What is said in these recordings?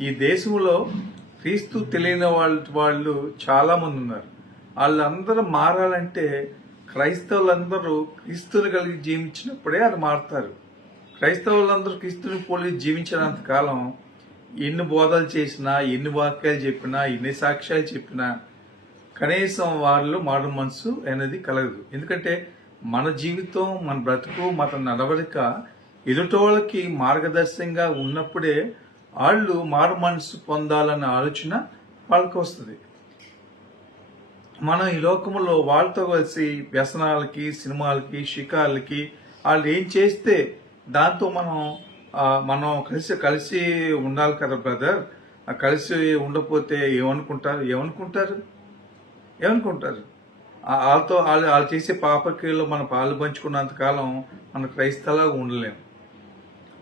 ఈ దేశంలో క్రీస్తు తెలియని వాళ్ళు వాళ్ళు చాలామంది ఉన్నారు. వాళ్ళందరూ మారాలంటే క్రైస్తవులందరూ క్రీస్తుని కలిగి జీవించినప్పుడే అది మారుతారు. క్రైస్తవులందరూ క్రీస్తుని పోలి జీవించినంత కాలం ఎన్ని బోధలు చేసినా ఎన్ని వాక్యాలు చెప్పినా ఎన్ని సాక్ష్యాలు చెప్పినా కనీసం వాళ్ళు మారు మనసు అనేది కలగదు. ఎందుకంటే మన జీవితం మన బ్రతుకు మన నడవడిక ఎదుటోళ్ళకి మార్గదర్శకంగా ఉన్నప్పుడే వాళ్ళు మారు మనసు పొందాలన్న ఆలోచన వాళ్ళకి వస్తుంది. మనం ఈ లోకంలో వాళ్ళతో కలిసి వ్యసనాలకి సినిమాలకి షికార్లకి వాళ్ళు ఏం చేస్తే దాంతో మనం మనం కలిసి కలిసి ఉండాలి కదా బ్రదర్. కలిసి ఉండకపోతే ఏమనుకుంటారు? ఏమనుకుంటారు? ఏమనుకుంటారు? వాళ్ళతో వాళ్ళు వాళ్ళు చేసే పాపక్రియలో మనం పాలు పంచుకున్నంత కాలం మన క్రైస్తలాగా ఉండలేము.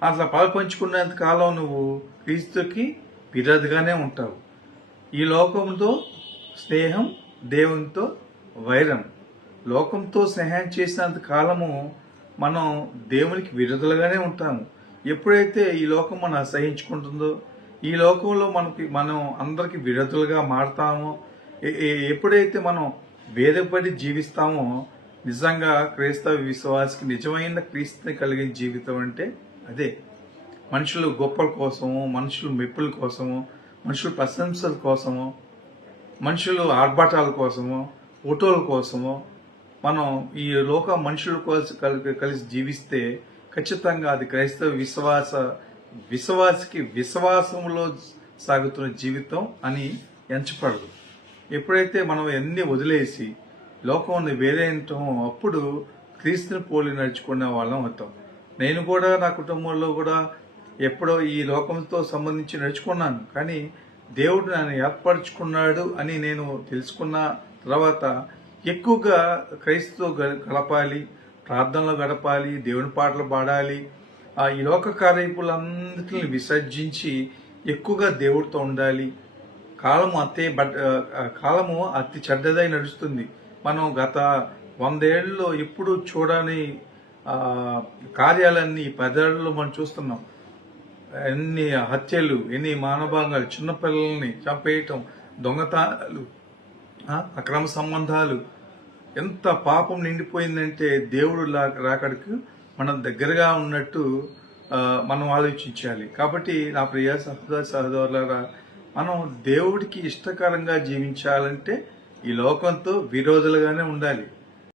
అట్లా పాలు కాలం నువ్వు క్రీస్తుకి విరోధిగానే ఉంటావు. ఈ లోకంతో స్నేహం దేవునితో వైరం. లోకంతో స్నేహం చేసినంత కాలము మనం దేవునికి విరుదలుగానే ఉంటాము. ఎప్పుడైతే ఈ లోకం మనం సహించుకుంటుందో ఈ లోకంలో మనకి మనం అందరికి విరుదలుగా మారుతామో ఎప్పుడైతే మనం భేదపడి జీవిస్తామో నిజంగా క్రైస్తవ విశ్వాసకి నిజమైన క్రీస్తుని కలిగిన జీవితం అంటే అదే మనుషులు గొప్పల కోసము మనుషులు మెప్పుల కోసము మనుషుల ప్రశంసల కోసము మనుషులు ఆర్భాటాల కోసము ఫోటోల కోసము మనం ఈ లోక మనుషుల కలిసి కలిసి జీవిస్తే ఖచ్చితంగా అది క్రైస్తవ విశ్వాస విశ్వాసకి విశ్వాసంలో సాగుతున్న జీవితం అని ఎంచపడదు ఎప్పుడైతే మనం ఎన్ని వదిలేసి లోకంని వేరేంటామో అప్పుడు క్రీస్తుని పోలి నడుచుకునే వాళ్ళం అవుతాం. నేను కూడా నా కుటుంబంలో కూడా ఎప్పుడో ఈ లోకంతో సంబంధించి నడుచుకున్నాను. కానీ దేవుడు నన్ను ఏర్పరచుకున్నాడు అని నేను తెలుసుకున్న తర్వాత ఎక్కువగా క్రైస్తవ గడపాలి ప్రార్థనలు గడపాలి దేవుని పాటలు పాడాలి ఆ ఈ లోక కార్యపులందరిని విసర్జించి ఎక్కువగా దేవుడితో ఉండాలి. కాలము అతే బట్ కాలము అతి చెడ్డదై నడుస్తుంది. మనం గత వందేళ్ళలో ఎప్పుడు చూడని కార్యాలన్నీ ఈ మనం చూస్తున్నాం. ఎన్ని హత్యలు ఎన్ని మానభంగాలు చిన్నపిల్లల్ని చంపేయటం దొంగతనాలు అక్రమ సంబంధాలు ఎంత పాపం నిండిపోయిందంటే దేవుడు రాకడికి మనం దగ్గరగా ఉన్నట్టు మనం ఆలోచించాలి. కాబట్టి నా ప్రియ సహోదర సహోదరులరా మనం దేవుడికి ఇష్టకరంగా జీవించాలంటే ఈ లోకంతో విరోధులుగానే ఉండాలి.